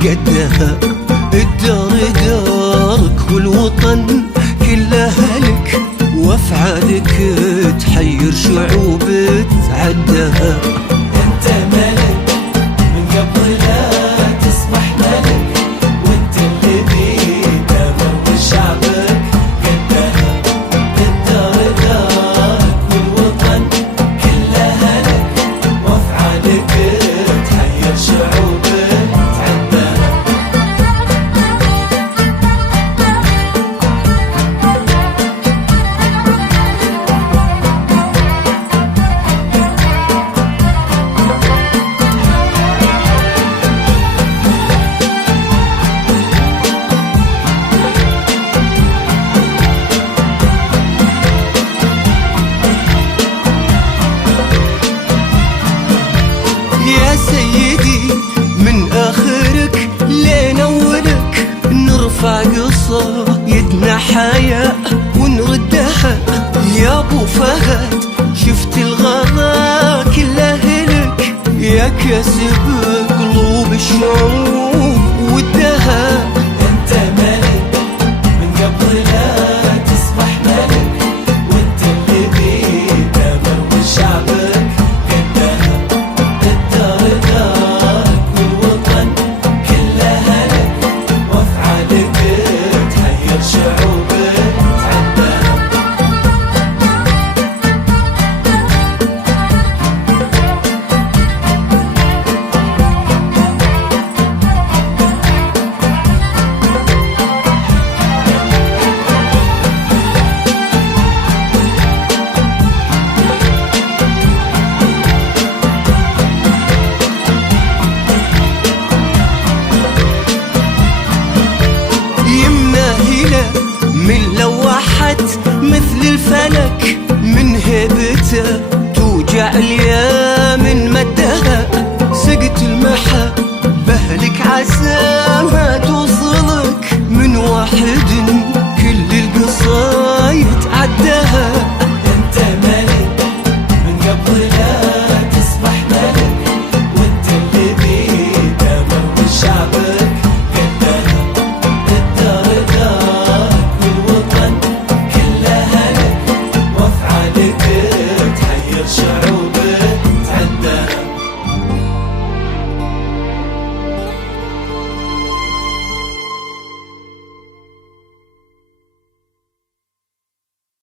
قدها. الدار دارك والوطن كله لك، وافعالك تحير شعوب تعدها. انت ملك من قبل لا تصبح ملك، وانت اللي بيده مرض شعبك قدها. الدار دارك والوطن كلها لك، وافعالك تحير شعوب تعدها. يا سيدي من آخرك لين أولك، نرفع قصايدنا حياء ونردها. يا أبو فهد شفت الغلا كله لك، يا كسب قلوب الشعوب ودها.